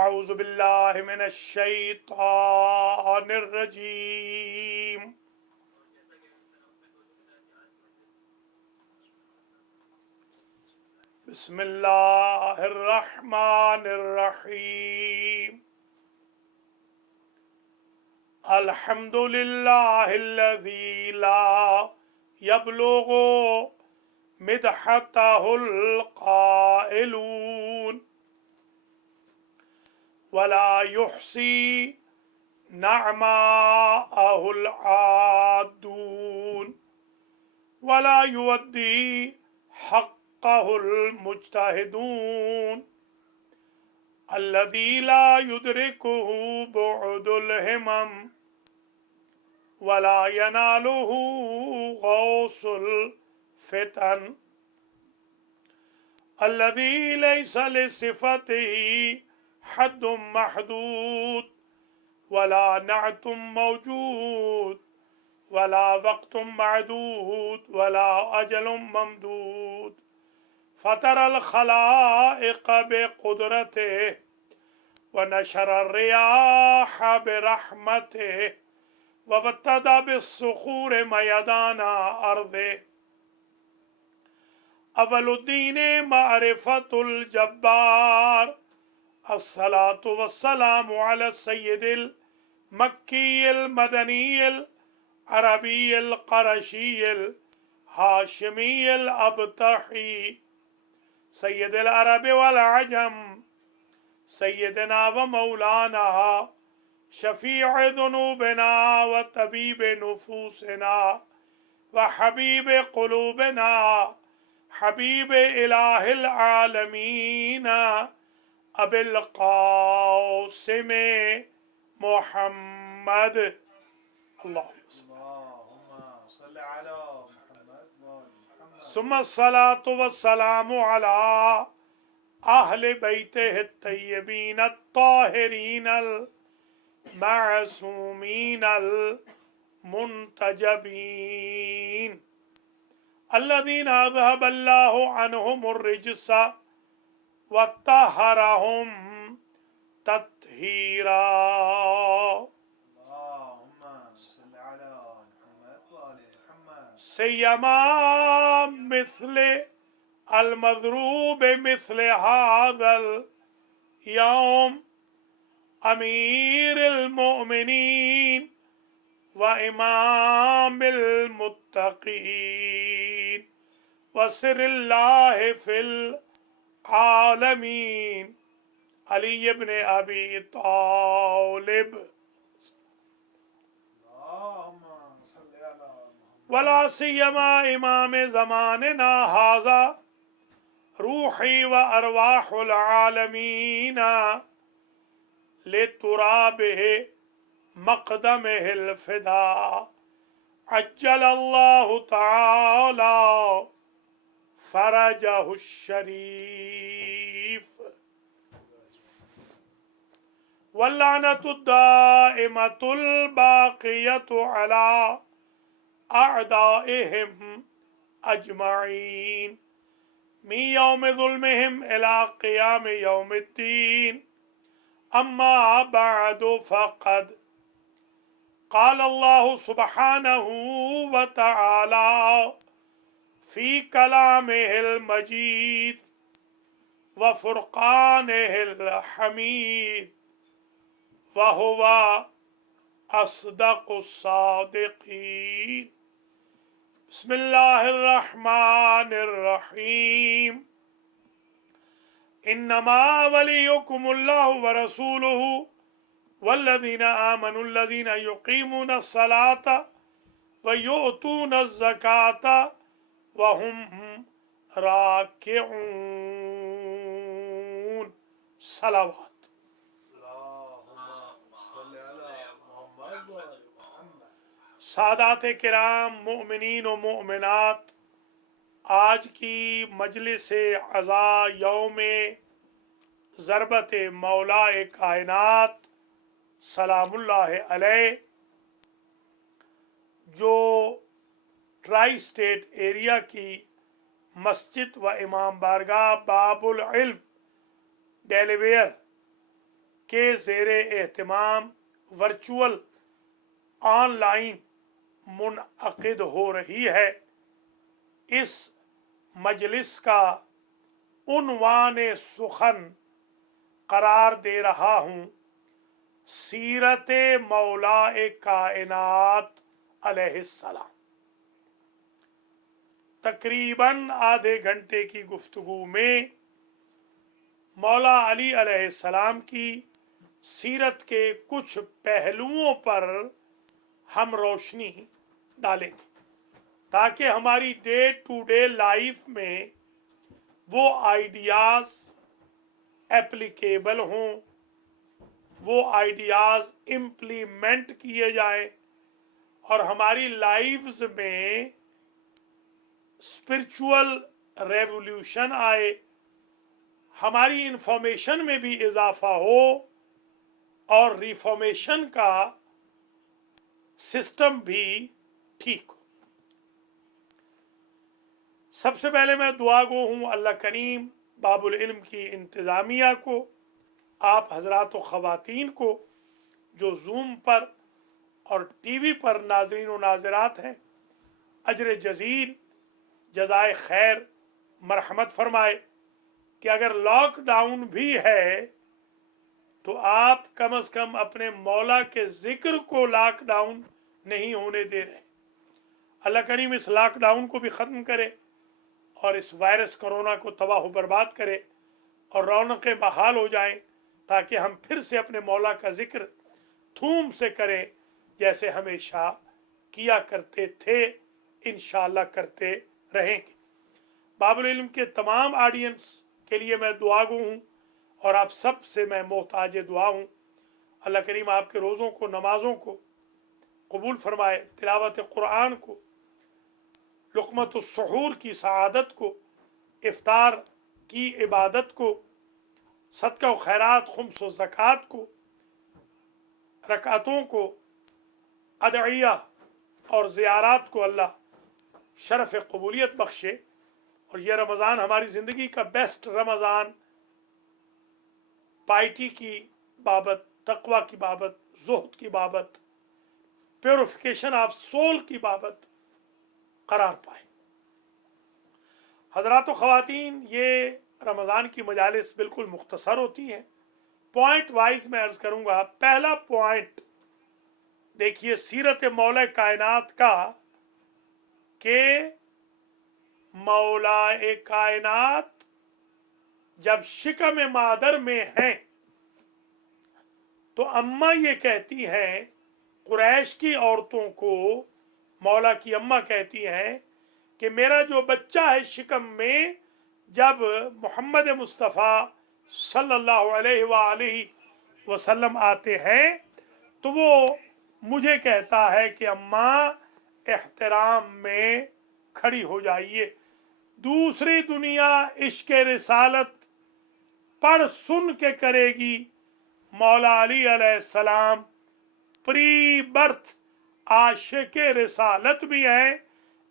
اعوذ باللہ من الشیطان الرجیم بسم اللہ الرحمن الرحیم الحمد للہ الذی لا یبلغ مدحتہ القائلون ولا يحصي نعماءه العادون ولا يودي حقه المجتهدون الذي لا يدركه بعد الهمم ولا يناله غوص الفتن الذي ليس لصفته حد محدود ولا نعت موجود ولا وقت معدود ولا أجل ممدود فطر الخلائق بقدرته ونشر الرياح برحمته وابتدى بالصخور ميدان أرضه اول الدین معرفت الجبار الصلاة والسلام على السید المکی المدنی العربی القرشی الہاشمی الابتحی سید العرب والعجم سیدنا و مولانا شفیع ذنوبنا و طبیب نفوسنا و حبیب قلوبنا حبیب الہ العالمین ابی القاسم محمد ثم الصلاة والسلام على اہل بیتہ الطیبین الطاہرین المعصومین المنتجبین الذين أذهب الله عنهم الرجس وطهرهم تطهيرا اللهم صل على محمد وآل محمد سيما مثل المضروب مثل هذا اليوم أمير المؤمنين وإمام المتقين وسر الله في العالمين علي بن أبي طالب ولا سيما إمام زماننا هذا روحي وأرواح العالمين لترابه مقدمه الفداء عجل الله تعالى فرجه الشريف واللعنة الدائمة الباقية على أعدائهم أجمعين من يوم ظلمهم إلى قيام يوم الدين أما بعد فقد قال الله سبحانه وتعالى في كلامه المجيد وفرقانه الحميد وهو أصدق الصادقين بسم الله الرحمن الرحيم إنما وليكم الله ورسوله والذين آمنوا الذين يقيمون الصلاة ويؤتون الزكاة وهم راكعون صلوات سادات کرام مؤمنین و مؤمنات، آج کی مجلس عزا یوم ضربت مولا کائنات سلام اللہ علیہ، جو ٹرائی اسٹیٹ ایریا کی مسجد و امام بارگاہ باب العلم ڈیلیویئر के ज़ेरे एहतमाम वर्चुअल ऑनलाइन मुनअक़िद हो रही है। इस मजलिस का उन्वान सुखन करार दे रहा हूँ सीरत मौलाए कायनात अलैहिस्सलाम। तकरीबन आधे घंटे की गुफ्तगू में मौला अली अलैहिस्सलाम की सीरत के कुछ पहलुओं पर हम रोशनी डालेंगे ताकि हमारी डे टू डे लाइफ में वो आइडियाज़ एप्लीकेबल हों, वो आइडियाज़ इम्प्लीमेंट किए जाएं और हमारी लाइफ्स में स्पिरिचुअल रेवोल्यूशन आए, हमारी इंफॉर्मेशन में भी इजाफा हो और रिफॉर्मेशन का सिस्टम भी ठीक हो। सबसे पहले मैं दुआ गो हूँ अल्लाह करीम बाबुल इल्म की इंतज़ामिया को, आप हजरात व ख़वातीन को जो जूम पर और टीवी पर नाज़रीन व नाज़रात हैं, अजर जज़ील जज़ाए खैर मरहमत फरमाए कि अगर लॉकडाउन भी है तो आप कम अज़ कम अपने मौला के ज़िक्र को लॉकडाउन नहीं होने दे रहे। अल्लाह करीम इस लॉकडाउन को भी ख़त्म करे और इस वायरस कोरोना को तबाह बर्बाद करे और रौनकें बहाल हो जाएं ताकि हम फिर से अपने मौला का ज़िक्र धूम से करें जैसे हमेशा किया करते थे, इंशाअल्लाह करते रहेंगे। बाबुल इल्म के तमाम ऑडियंस के लिए मैं दुआ गो हूँ और आप सब से मैं मोहताज दुआ हूँ। अल्लाह करीम आपके रोज़ों को, नमाज़ों को कबूल फरमाए, तिलावत कुरान को, लुक़मत सुहूर की सआदत को, इफ्तार की इबादत को, सदका व खैरात, खुम्स व ज़कात को, रकातों को, अदइया और ज़ियारात को अल्लाह शरफ़ कबूलियत बख्शे और यह रमज़ान हमारी ज़िंदगी का बेस्ट रमज़ान पाइटी की बाबत, तक़वा की बाबत, ज़ुहद की बाबत, प्योरिफिकेशन ऑफ सोल की बाबत करार पाए। हज़रात व ख़वातीन, ये रमज़ान की मजालिस बिल्कुल मुख्तसर होती हैं। पॉइंट वाइज मैं अर्ज़ करूँगा। पहला पॉइंट देखिए सीरत मौला कायनात का के मौला कायनात जब शिकम मादर में हैं तो अम्मा ये कहती हैं, कुरैश की औरतों को मौला की अम्मा कहती हैं कि मेरा जो बच्चा है शिकम में, जब मोहम्मद मुस्तफ़ा सल्लल्लाहु अलैहि वसल्लम आते हैं तो वो मुझे कहता है कि अम्मा एहतराम में खड़ी हो जाइए। दूसरी दुनिया इश्क रिसालत पढ़ सुन के करेगी, मौला अली अलैहिस्सलाम प्री बर्थ आशिक रिसालत भी हैं,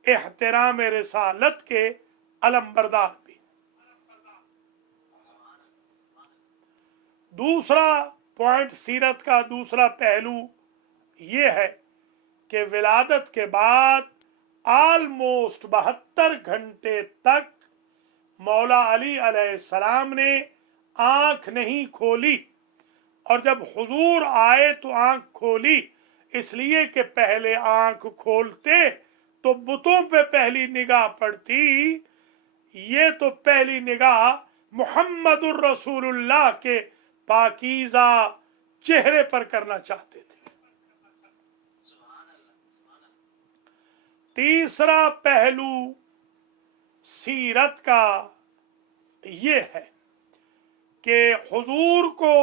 एहतराम रिसालत के अलमबरदार भी। दूसरा पॉइंट सीरत का दूसरा पहलू ये है कि विलादत के बाद ऑलमोस्ट 72 घंटे तक मौला अली अलैहिस्सलाम ने आंख नहीं खोली और जब हुजूर आए तो आंख खोली, इसलिए कि पहले आंख खोलते तो बुतों पे पहली निगाह पड़ती। ये तो पहली निगाह मुहम्मदुर रसूलुल्लाह के पाकीज़ा चेहरे पर करना चाहते थे। तीसरा पहलू सीरत का ये है कि हुजूर को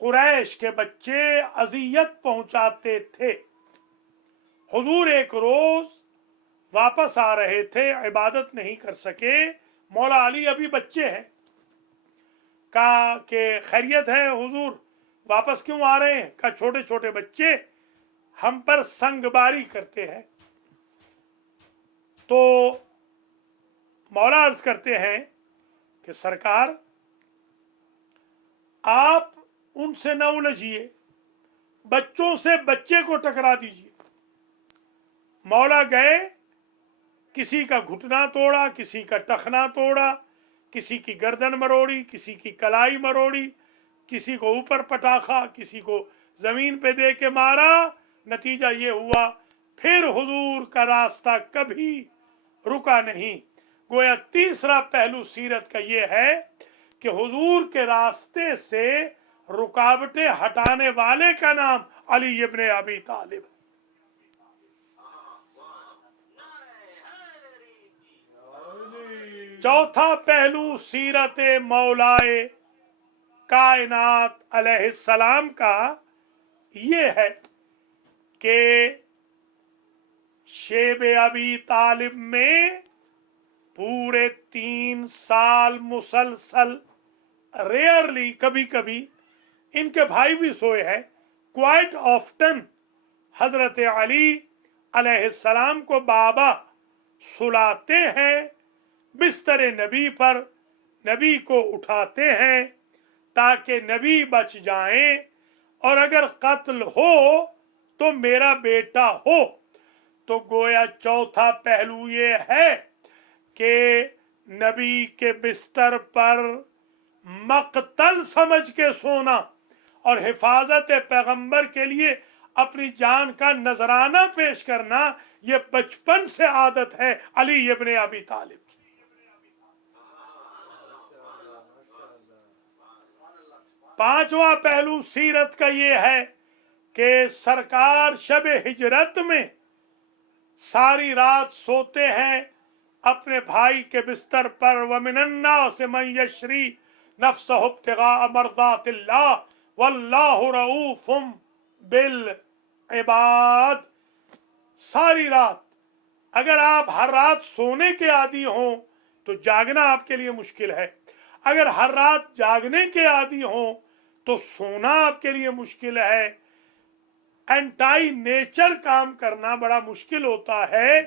कुरैश के बच्चे अजियत पहुंचाते थे। हुजूर एक रोज वापस आ रहे थे, इबादत नहीं कर सके। मौला अली अभी बच्चे हैं, कहा कि खैरियत है हुजूर, वापस क्यों आ रहे हैं? कहा छोटे छोटे बच्चे हम पर संगबारी करते हैं। तो मौला अर्ज करते हैं कि सरकार आप उनसे न उलझिए, बच्चों से बच्चे को टकरा दीजिए। मौला गए, किसी का घुटना तोड़ा, किसी का टखना तोड़ा, किसी की गर्दन मरोड़ी, किसी की कलाई मरोड़ी, किसी को ऊपर पटाखा, किसी को जमीन पे दे के मारा। नतीजा ये हुआ फिर हुजूर का रास्ता कभी रुका नहीं। गोया तीसरा पहलू सीरत का ये है कि हुजूर के रास्ते से रुकावटें हटाने वाले का नाम अली इब्ने अबी तालिब। चौथा पहलू सीरत मौलाए कायनात अलैहिस्सलाम का ये है कि शेब अबी तालिब में पूरे 3 साल मुसलसल, रेयरली कभी कभी इनके भाई भी सोए हैं, क्वाइट ऑफ्टन हजरत अली अलैहिस्सलाम को बाबा सुलाते हैं, बिस्तर नबी पर नबी को उठाते हैं ताकि नबी बच जाएं, और अगर कत्ल हो तो मेरा बेटा हो। तो गोया चौथा पहलू ये है कि नबी के बिस्तर पर मक्तल समझ के सोना और हिफाजत पैगंबर के लिए अपनी जान का नजराना पेश करना, ये बचपन से आदत है अली इब्ने अबी तालिब। पांचवा पहलू सीरत का ये है कि सरकार शब हिजरत में सारी रात सोते हैं अपने भाई के बिस्तर पर। वमिनन्ना से मन यशरी नफ्सहु इब्तिगा मर्दातिल्लाह वल्लाहु रऊफुम बिल इबाद। सारी रात, अगर आप हर रात सोने के आदी हों तो जागना आपके लिए मुश्किल है। अगर हर रात जागने के आदी हों तो सोना आपके लिए मुश्किल है। एंटाई नेचर काम करना बड़ा मुश्किल होता है।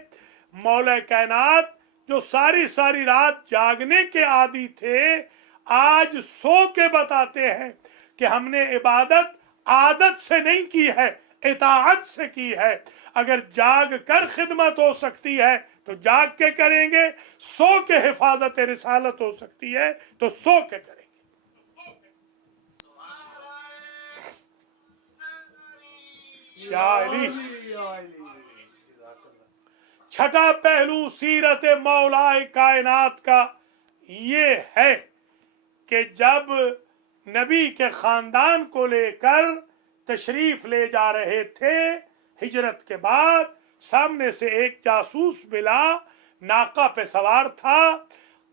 मौला कायनात जो सारी सारी रात जागने के आदी थे, आज सो के बताते हैं कि हमने इबादत आदत से नहीं की है, इताअत से की है। अगर जाग कर खिदमत हो सकती है तो जाग के करेंगे, सो के हिफाजत रिसालत हो सकती है तो सो के करेंगे। या अली। छठा पहलू सीरत मौलाए कायनात का ये है कि जब नबी के खानदान को लेकर तशरीफ ले जा रहे थे हिजरत के बाद, सामने से एक जासूस मिला, नाका पे सवार था।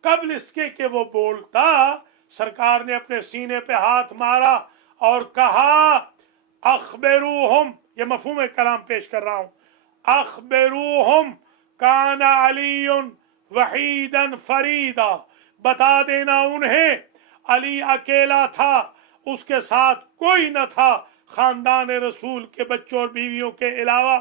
कबल इसके कि वो बोलता, सरकार ने अपने सीने पे हाथ मारा और कहा अखबरूहुम, ये मफहूम कलाम पेश कर रहा हूं, अखबरूहुम काना अलीयुन वहीदन फरीदा, बता देना उन्हें अली अकेला था, उसके साथ कोई न था खानदान रसूल के बच्चों और बीवियों के अलावा,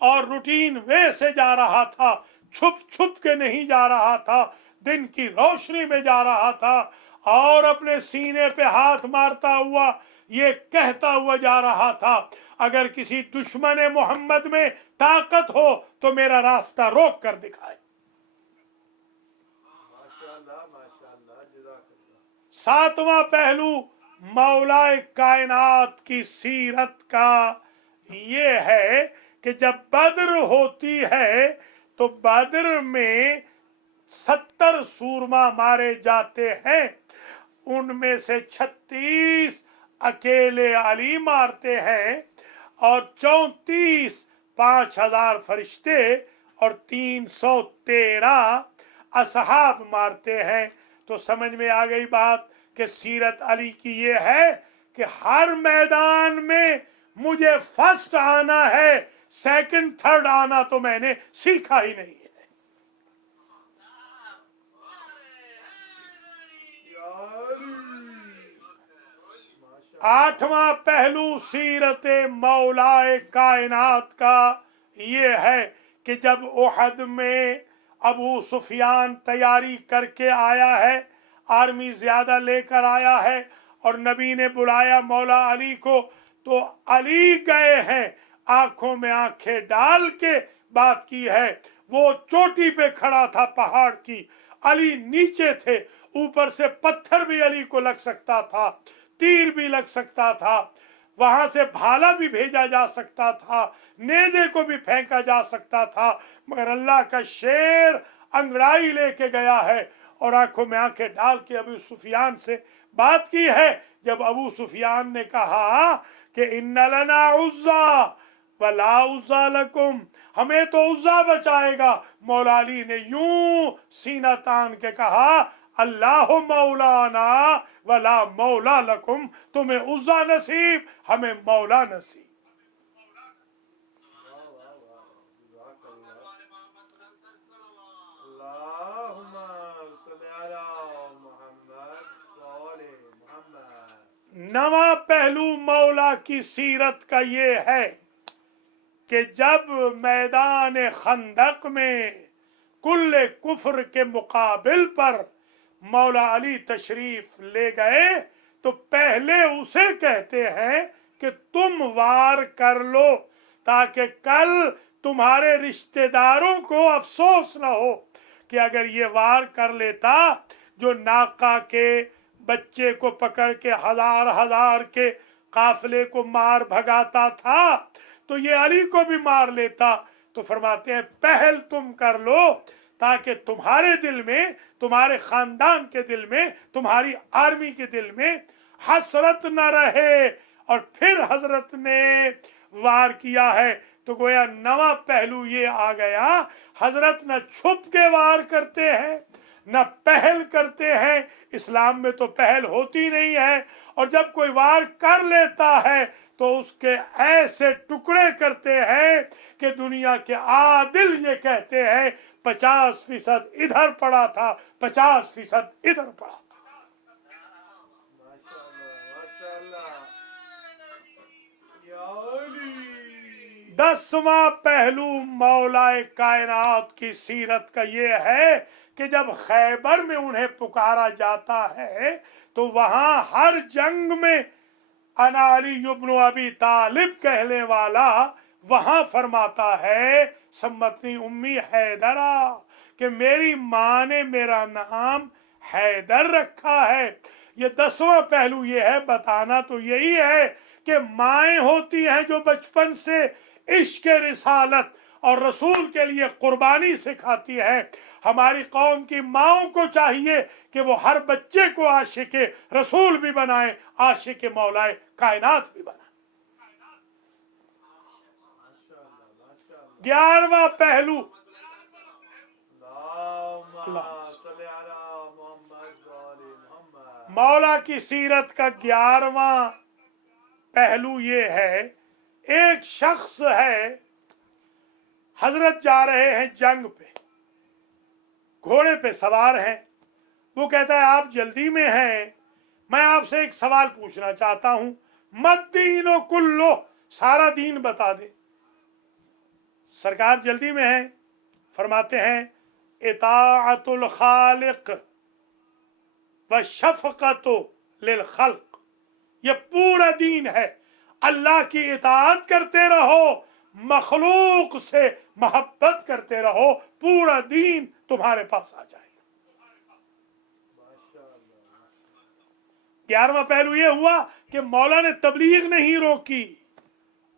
और रूटीन वे से जा रहा था, छुप छुप के नहीं जा रहा था, दिन की रोशनी में जा रहा था, और अपने सीने पे हाथ मारता हुआ ये कहता हुआ जा रहा था, अगर किसी दुश्मन मोहम्मद में ताकत हो तो मेरा रास्ता रोक कर दिखाए। सातवां पहलू मौलाए कायनात की सीरत का ये है कि जब बद्र होती है तो बद्र में 70 सूरमा मारे जाते हैं, उनमें से 36 अकेले अली मारते हैं और 34 5000 फरिश्ते और 313 असहाब मारते हैं। तो समझ में आ गई बात कि सीरत अली की ये है कि हर मैदान में मुझे फर्स्ट आना है, सेकंड थर्ड आना तो मैंने सीखा ही नहीं है। आठवां पहलू सीरत मौलाए कायनात का ये है कि जब उहद में अबू सुफियान तैयारी करके आया है, आर्मी ज्यादा लेकर आया है اور नबी ने बुलाया मौला अली को तो अली गए हैं, आंखों में आंखें डाल के बात की है। वो चोटी पे खड़ा था पहाड़ की, अली नीचे थे, ऊपर से पत्थर भी अली को लग सकता था, तीर भी लग सकता था, वहां से भाला भी भेजा जा सकता था, नेजे को भी फेंका जा सकता था, मगर अल्लाह का शेर अंगड़ाई लेके गया है। और आंखों में आंखें डाल के अबू सुफियान से बात की है। जब अबू सुफियान ने कहा कि इन्ना लना उज़्ज़ा वला उज़्ज़ा लकुम, हमें तो उज़्ज़ा बचाएगा, मौला अली ने यूं सीना तान के कहा अल्लाह मौलाना वला मौला लकुम, तुम्हें उज़्ज़ा नसीब, हमें मौला नसीब। नवा पहलू मौला की सीरत का ये है कि जब मैदान खंदक में कुल्ले कुफ्र के मुकाबिल पर मौला अली तशरीफ ले गए तो पहले उसे कहते हैं कि तुम वार कर लो, ताकि कल तुम्हारे रिश्तेदारों को अफसोस न हो कि अगर ये वार कर लेता, जो नाका के बच्चे को पकड़ के हजार हजार के काफिले को मार भगाता था, तो ये अली को भी मार लेता। तो फरमाते हैं पहल तुम कर लो, ताकि तुम्हारे दिल में, तुम्हारे खानदान के दिल में, तुम्हारी आर्मी के दिल में हसरत न रहे। और फिर हजरत ने वार किया है। तो गोया नवा पहलू ये आ गया, हजरत न छुप के वार करते हैं, न पहल करते हैं। इस्लाम में तो पहल होती नहीं है, और जब कोई वार कर लेता है तो उसके ऐसे टुकड़े करते हैं कि दुनिया के आदिल ये कहते हैं 50% इधर पड़ा था, 50% इधर पड़ा था। 10वां पहलू मौलाए कायनात की सीरत का ये है कि जब खैबर में उन्हें पुकारा जाता है तो वहां हर जंग में अना अली इब्न अबी तालिब कहने वाला वहां फरमाता है सम्मतनी उम्मी हैदरा, कि मेरी माँ ने मेरा नाम हैदर रखा है। ये 10वां पहलू ये है, बताना तो यही है कि माएँ होती हैं जो बचपन से इश्क रिसालत और रसूल के लिए कुर्बानी सिखाती है। हमारी कौम की माओं को चाहिए कि वो हर बच्चे को आशिक रसूल भी बनाए, आशिक मौलाए कायनात भी बनाए। 11वां पहलू मौला की सीरत का 11वां पहलू ये है, एक शख्स है, हजरत जा रहे हैं जंग पे, घोड़े पे सवार हैं। वो कहता है आप जल्दी में हैं, मैं आपसे एक सवाल पूछना चाहता हूं, मद्दीनो कुल्लो, सारा दीन बता दे। सरकार जल्दी में है, फरमाते हैं इताअतुल खालिक व शफकतो लिल खल्क, ये पूरा दीन है। अल्लाह की इताअत करते रहो, मखलूक से मोहब्बत करते रहो, पूरा दीन तुम्हारे पास आ जाएगा। 11वां पहलू ये हुआ कि मौला ने तबलीग नहीं रोकी,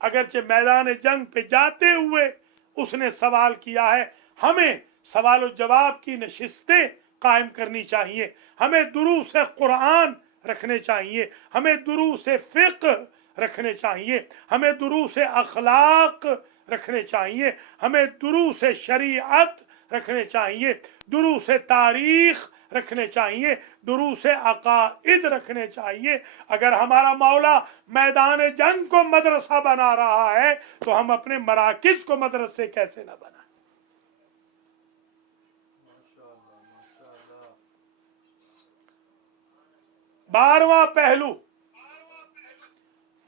अगरचे मैदान जंग पे जाते हुए उसने सवाल किया है। हमें सवाल जवाब की नशिस्तें कायम करनी चाहिए, हमें दुरूस कुरान रखने चाहिए, हमें दुरूस फिक्र रखने चाहिए, हमें दुरूस अखलाक रखने चाहिए, हमें दुरूस शरीयत रखने चाहिए, दुरूस तारीख रखने चाहिए, दुरूस अकाइद रखने चाहिए। अगर हमारा मौला मैदान जंग को मदरसा बना रहा है तो हम अपने मराकिज को मदरसे कैसे न बनाएं। 12वां पहलू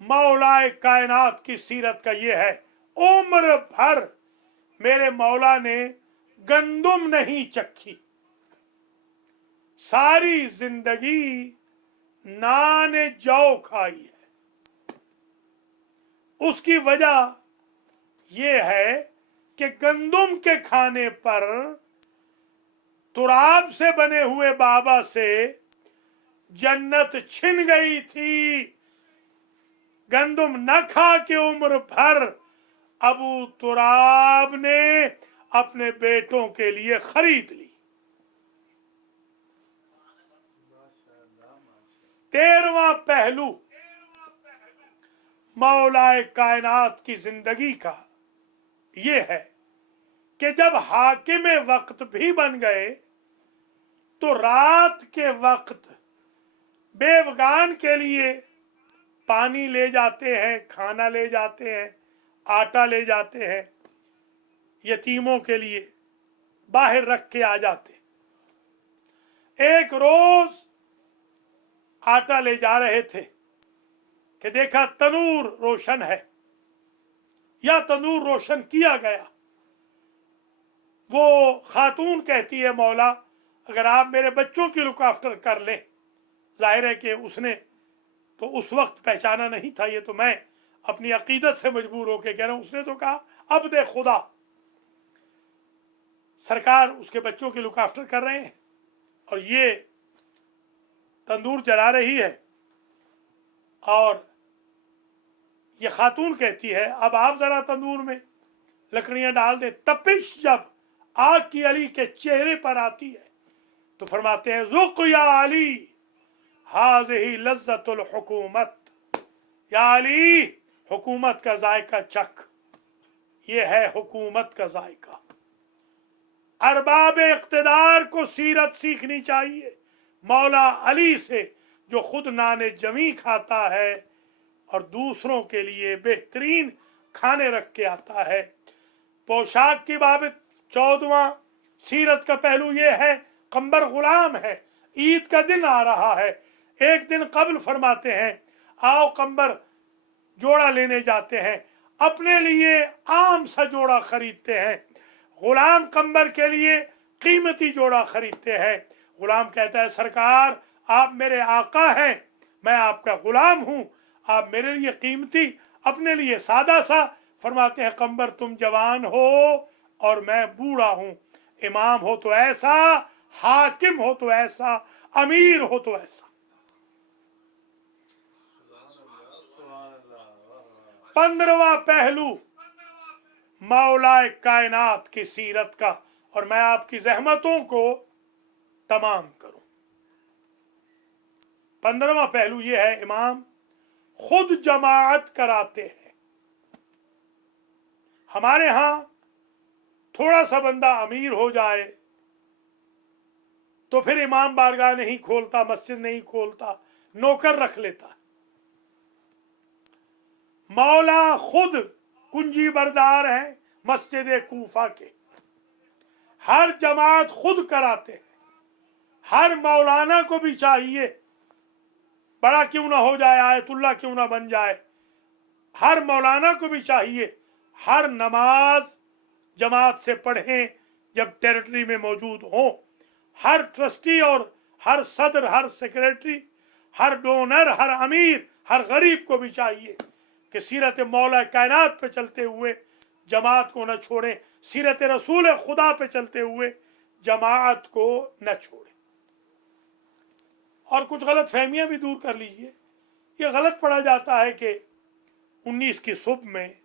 मौलाए कायनात की सीरत का ये है, उम्र भर मेरे मौला ने गंदुम नहीं चखी, सारी जिंदगी नान जौ खाई है। उसकी वजह यह है कि गंदुम के खाने पर तुराब से बने हुए बाबा से जन्नत छिन गई थी। गंदुम न खा के उम्र भर अबू तुराब ने अपने बेटों के लिए खरीद ली। 13वां पहलू मौलाए कायनात की जिंदगी का ये है कि जब हाकिम वक्त भी बन गए तो रात के वक्त बेवगान के लिए पानी ले जाते हैं, खाना ले जाते हैं, आटा ले जाते हैं, यतीमों के लिए बाहर रख के आ जाते। एक रोज आटा ले जा रहे थे कि देखा तनूर रोशन है या तनूर रोशन किया गया। वो खातून कहती है मौला अगर आप मेरे बच्चों की लुक आफ्टर कर लें। जाहिर है कि उसने तो उस वक्त पहचाना नहीं था, ये तो मैं अपनी अकीदत से मजबूर होकर कह रहा हूं। उसने तो कहा अब दे खुदा, सरकार उसके बच्चों की लुक आफ्टर कर रहे हैं और ये तंदूर जला रही है। और ये खातून कहती है अब आप जरा तंदूर में लकड़ियां डाल दे। तपिश जब आग की अली के चेहरे पर आती है तो फरमाते हैं ज़ुक़ या अली हाज़िही लज़्ज़तुल हुकूमत, या अली हुकूमत का जायका चख, ये है हुकूमत का जायका। अरबाब इक़्तिदार को सीरत सीखनी चाहिए मौला अली से, जो खुद नाने जमी खाता है और दूसरों के लिए बेहतरीन खाने रख के आता है। पोशाक की बाबत 14वां सीरत का पहलू ये है कंबर गुलाम है। ईद का दिन आ रहा है, एक दिन कबल फरमाते हैं आओ कंबर जोड़ा लेने जाते हैं, अपने लिए आम सा जोड़ा खरीदते हैं, गुलाम कंबर के लिए कीमती जोड़ा खरीदते हैं। गुलाम कहता है सरकार आप मेरे आका हैं, मैं आपका गुलाम हूं, आप मेरे लिए कीमती, अपने लिए सादा सा। फरमाते हैं कंबर तुम जवान हो और मैं बूढ़ा हूं, इमाम हो तो ऐसा, हाकिम हो तो ऐसा, अमीर हो तो ऐसा। 15वां पहलू मौलाए कायनात की सीरत का, और मैं आपकी जहमतों को तमाम करूं। 15वां पहलू यह है इमाम खुद जमाअत कराते हैं। हमारे यहां थोड़ा सा बंदा अमीर हो जाए तो फिर इमाम बारगाह नहीं खोलता, मस्जिद नहीं खोलता, नौकर रख लेता। मौला खुद कुंजी बरदार हैं मस्जिद कूफा के, हर जमात खुद कराते हैं। हर मौलाना को भी चाहिए, बड़ा क्यों ना हो जाए, आयतुल्ला क्यों ना बन जाए, हर मौलाना को भी चाहिए हर नमाज जमात से पढ़ें जब टेरिटरी में मौजूद हो। हर ट्रस्टी और हर सदर, हर सेक्रेटरी, हर डोनर, हर अमीर, हर गरीब को भी चाहिए कि सीरत मौला कायनात पे चलते हुए जमात को न छोड़ें, सीरत रसूल खुदा पे चलते हुए जमात को न छोड़ें। और कुछ गलत फहमियां भी दूर कर लीजिए। ये गलत पढ़ा जाता है कि 19 की सुबह में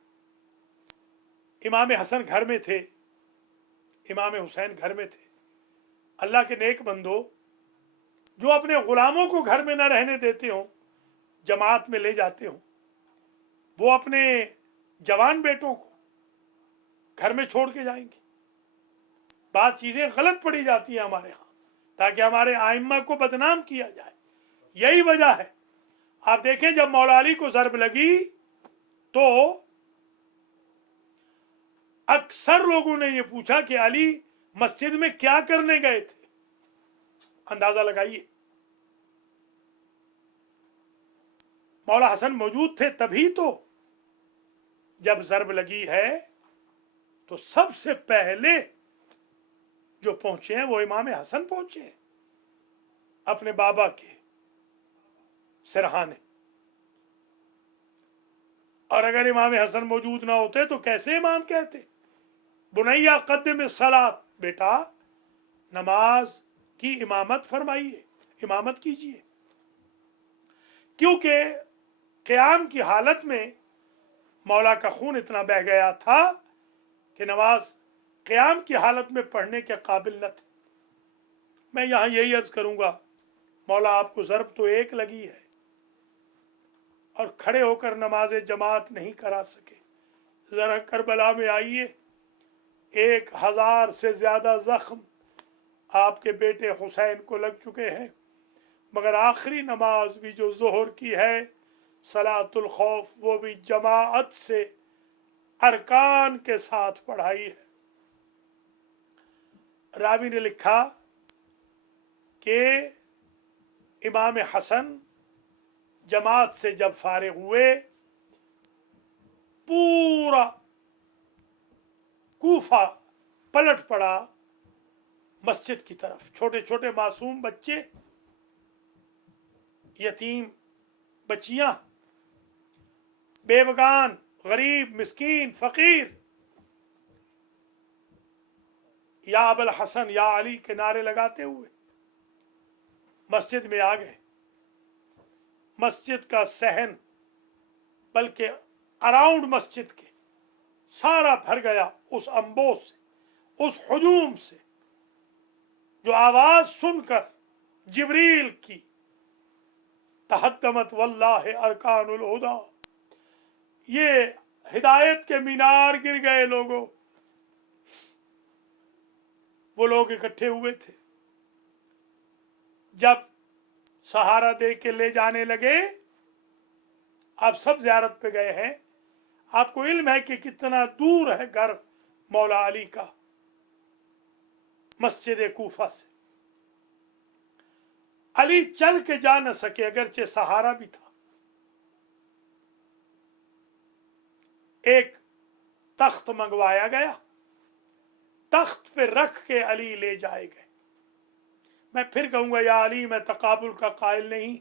इमाम हसन घर में थे, इमाम हुसैन घर में थे। अल्लाह के नेक बंदो, जो अपने गुलामों को घर में न रहने देते हो, जमात में ले जाते हो, वो अपने जवान बेटों को घर में छोड़ के जाएंगे। बात चीजें गलत पढ़ी जाती है हमारे यहाँ ताकि हमारे आइम्मा को बदनाम किया जाए। यही वजह है। आप देखें जब मौला अली को ज़रब लगी तो अक्सर लोगों ने ये पूछा कि अली मस्जिद में क्या करने गए थे। अंदाजा लगाइए, मौला हसन मौजूद थे तभी तो। जब ज़रब लगी है तो सबसे पहले जो पहुंचे हैं वो इमाम हसन पहुंचे हैं अपने बाबा के सिरहाने। और अगर इमाम हसन मौजूद ना होते तो कैसे इमाम कहते? बुनैया कद्दम सलात, बेटा नमाज की इमामत फरमाइए, इमामत कीजिए। क्योंकि क़याम की हालत में मौला का खून इतना बह गया था कि नमाज क़याम की हालत में पढ़ने के काबिल न थे। मैं यहाँ यही अर्ज करूँगा, मौला आपको ज़रब तो एक लगी है और खड़े होकर नमाज जमात नहीं करा सके। ज़रा करबला में आइए, 1000 से ज़्यादा ज़ख्म आपके बेटे हुसैन को लग चुके हैं, मगर आखिरी नमाज भी जो ज़ोहर की है सलातुल खौफ, वो भी जमाअत से अरकान के साथ पढ़ाई है। रावी ने लिखा कि इमाम हसन जमात से जब फारिग हुए, पूरा कूफा पलट पड़ा मस्जिद की तरफ। छोटे छोटे मासूम बच्चे, यतीम बच्चियां, बेबगान, गरीब, मिस्कीन, फकीर या अबुल हसन या अली के नारे लगाते हुए मस्जिद में आ गए। मस्जिद का सहन, बल्कि अराउंड मस्जिद के सारा भर गया उस अंबों से, उस हुजूम से, जो आवाज सुनकर जिब्रील की तहद्दमत वल्लाह अरकानुल हुदा, ये हिदायत के मीनार गिर गए। लोगों, वो लोग इकट्ठे हुए थे। जब सहारा दे के ले जाने लगे, आप सब ज़ियारत पे गए हैं, आपको इल्म है कि कितना दूर है घर मौला अली का मस्जिद कूफा से। अली चल के जा न सके, अगरचे सहारा भी था। एक तख्त मंगवाया गया, तख्त पे रख के अली ले जाए गए। मैं फिर कहूंगा, या अली, मैं तकाबुल का कायल नहीं,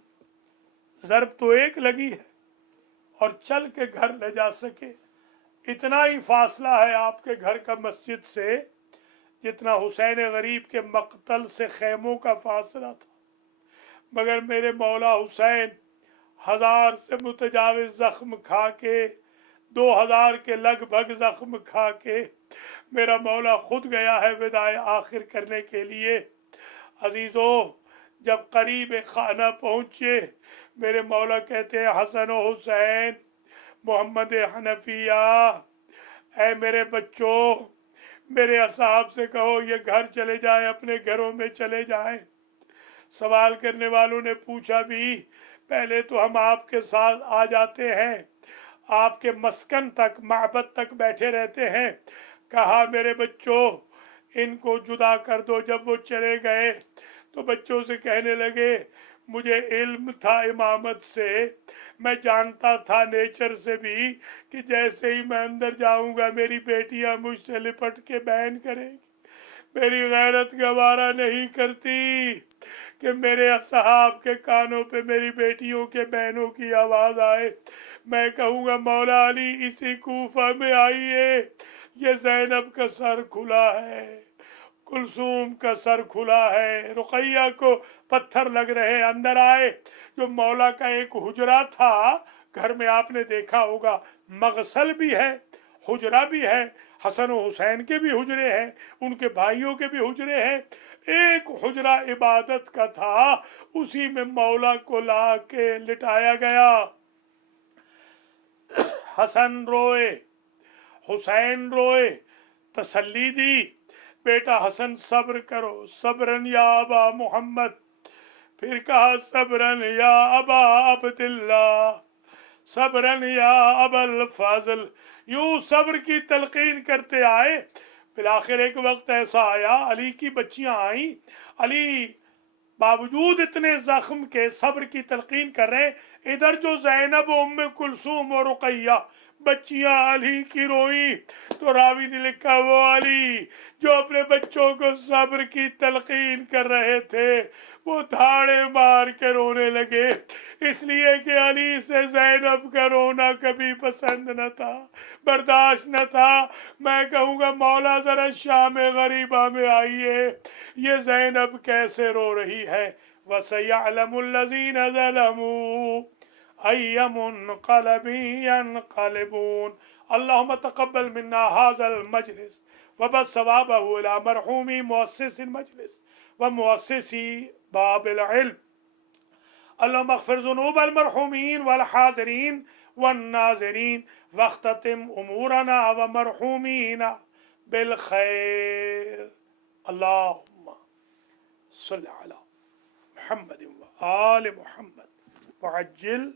ज़रब तो एक लगी है और चल के घर ले जा सके। इतना ही फासला है आपके घर का मस्जिद से जितना हुसैन गरीब के मक्तल से खैमों का फासला था। मगर मेरे मौला हुसैन 1000 से मुतजाविज जख्म खा के, 2000 के लगभग जख्म खा के मेरा मौला खुद गया है विदाए आखिर करने के लिए। अजीजों, जब करीब खाना पहुँचे, मेरे मौला कहते हैं, हसन और हुसैन, मोहम्मद हनफिया, ऐ मेरे बच्चों, मेरे असहाब से कहो ये घर चले जाए, अपने घरों में चले जाएं। सवाल करने वालों ने पूछा भी, पहले तो हम आपके साथ आ जाते हैं, आपके मस्कन तक, माबद तक बैठे रहते हैं। कहा, मेरे बच्चों, इनको जुदा कर दो। जब वो चले गए तो बच्चों से कहने लगे, मुझे इल्म था इमामत से, मैं जानता था नेचर से भी कि जैसे ही मैं अंदर जाऊंगा मेरी बेटियां मुझसे लिपट के बयान करेंगी। मेरी गैरत गवारा नहीं करती कि मेरे असहाब के कानों पे मेरी बेटियों के बहनों की आवाज़ आए। मैं कहूँगा, मौला अली इसी कूफा में आइए, ये ज़ैनब का सर खुला है, कुलसूम का सर खुला है, रुकैया को पत्थर लग रहे, अंदर आए। जो मौला का एक हुजरा था घर में, आपने देखा होगा, मगसल भी है, हुजरा भी है, हसन और हुसैन के भी हुजरे हैं, उनके भाइयों के भी हुजरे हैं। एक हुजरा इबादत का था, उसी में मौला को ला के लिटाया गया। हसन रोए, हुसैन रोए, तसल्ली दी, बेटा हसन सब्र करो, सब्रन या अबा मोहम्मद। फिर कहा, सब्रन या अबा अब्दुल्ला, सब्रन या अबल फाजल। यूं सब्र की तलकीन करते आए। फिर आखिर एक वक्त ऐसा आया, अली की बच्चियां आई, अली बावजूद इतने जख्म के सब्र की तलकीन कर रहे। इधर जो ज़ैनब, उम्मे कुलसूम और रुकैया बच्चियां अली की रोई, तो रावी ने लिखा, वो अली जो अपने बच्चों को सब्र की तलकीन कर रहे थे, वो धाड़े मार के रोने लगे। اس لیے کہ علی سے زینب کا رونا کبھی پسند نہ تھا، برداشت نہ تھا۔ میں کہوں گا مولا ذرا شام غریبہ میں آئیے، یہ زینب کیسے رو رہی ہے۔ وَسَيَعْلَمُ الَّذِينَ ظَلَمُوا أَيَّ مُنْقَلَبٍ يَنْقَلِبُونَ۔ اللهم تقبل منا هذا المجلس وبث ثوابه إلى مرحوم مؤسس المجلس ومؤسس باب العلم. اللهم اغفر ذنوب المرحومين والحاضرين والناظرين واختتم أمورنا ومرحومين بالخير. اللهم صل على محمد وآل محمد وعجل